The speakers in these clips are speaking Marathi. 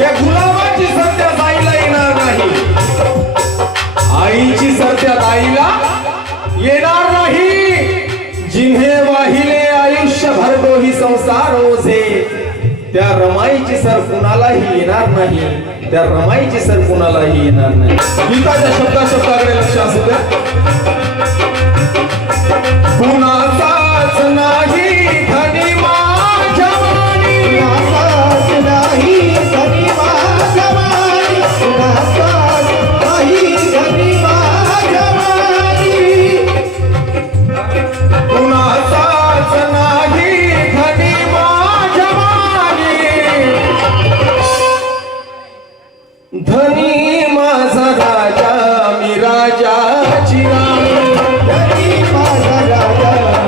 त्या गुलाबाची सत्या आईला येणार नाही, आईची सत्या आईला येणार नाही। जिन्हे वाहिले आयुष्यभर दोही संसार ओझे, त्या रमाईची सर कुणालाही येणार नाही, त्या रमाईची सर कुणालाही येणार नाही। गीताच्या शब्दाकडे लक्ष असू द्या। कुणाचाच नाही धनी माझ्या वाणी, कुणाचाच नाही धनी माझ्या वाणी, कुणाचाच नाही धनी माझ्या वाणी, कुणाचाच नाही धनी माझ्या वाणी, धनी माझा राजा मी राजाची राणी, धनी माझा राजा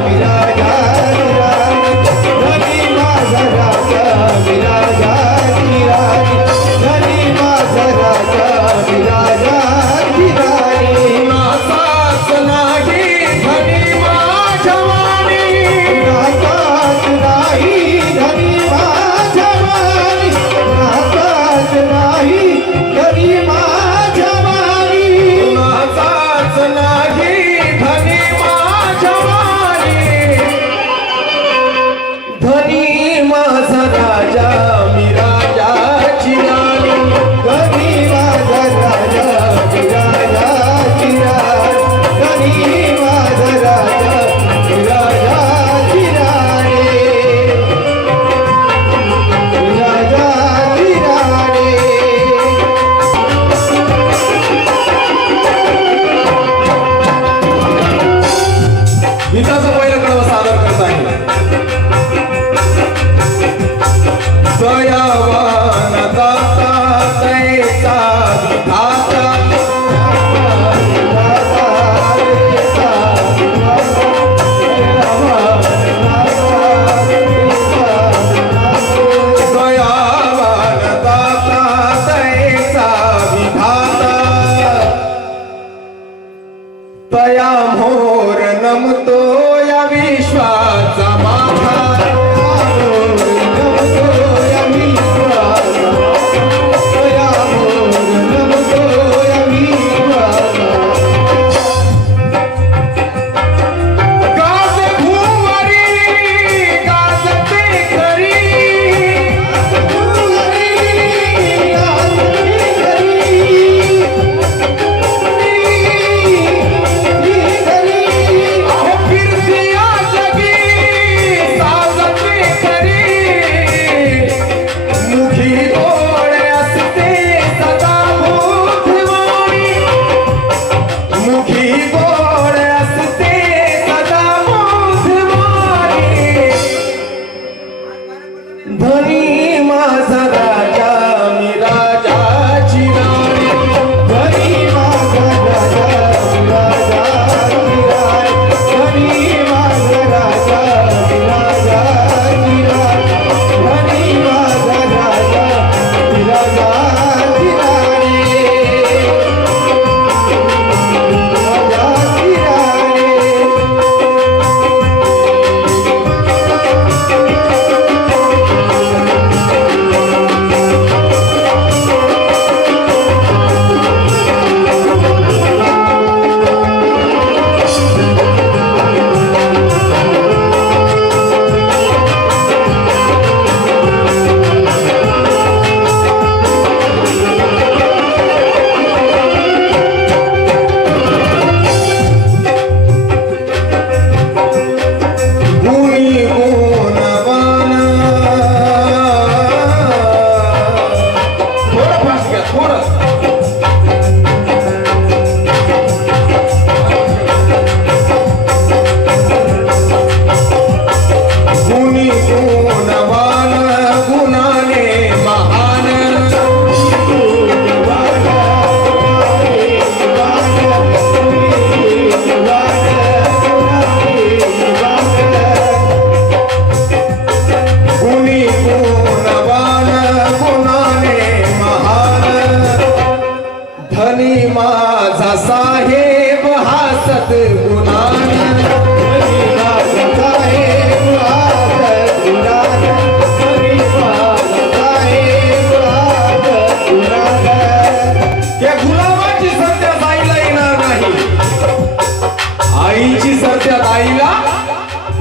आईला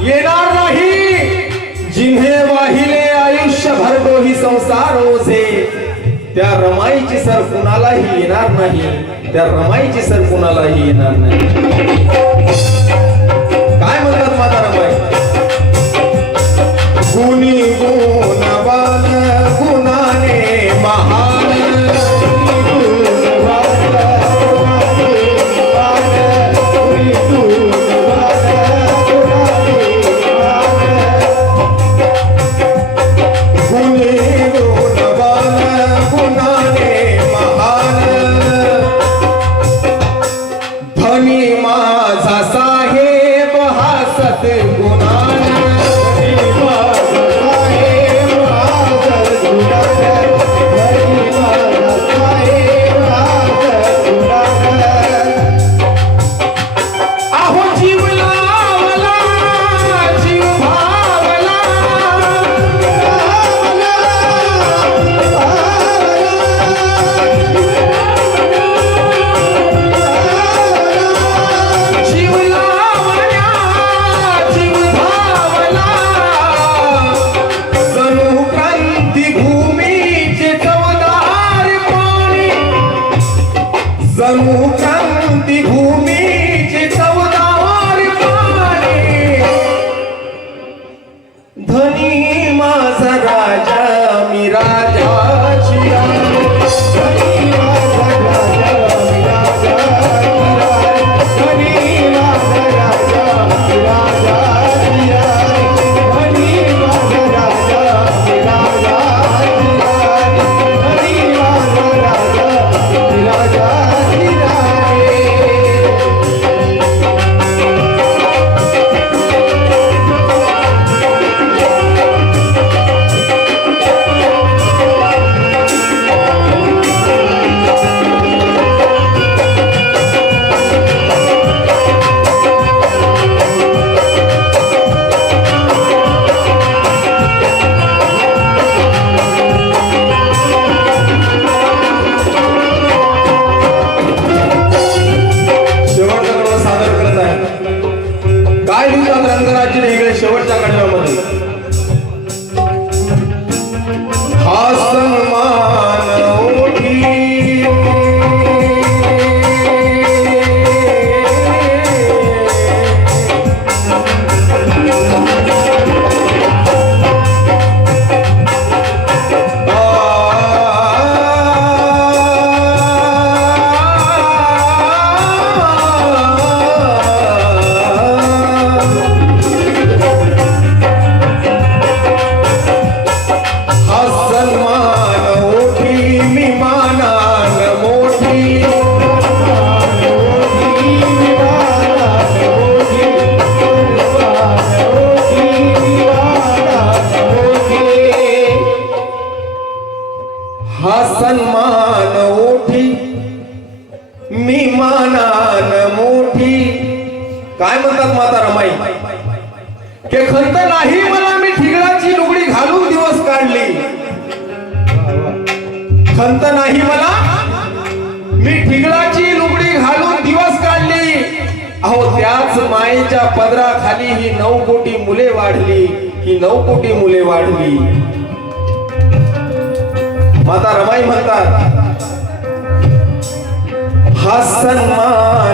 येणार नाही जिन्हे वाहिले आयुष्यभर डोही संसार ओझे त्या रमाईची सर कुणालाही येणार नाही त्या रमाईची सर कुणालाही येणार नाही काय म्हणतात माता रमाई गुणी गुणवान गुणाने महान क्रांती भूमीची चवदार पाणी धनी माझा राजा मी राजाची राणी धनी माझा राजा मी राजाची राणी धनी माझा राजा मी राजाची राणी धनी माझा राजा मी राजाची राणी धनी माझा राजा मी राजाची शेवटच्या कडव्यामध्ये हा सन्मान ओठी सन्मान ओठी मी मानान मोठी काय म्हणतात माता रमाई के खंत नाही मला मी ठिगळाची लुगडी घालून दिवस काढली खंत नाही मला मी ठिगळाची लुगडी घालून दिवस काढली अहो त्याच मायेच्या पदराखाली ही 9 कोटी मुले वाढली ही 9 कोटी मुले वाढली माता रमाई म्हणतात हा सन्मान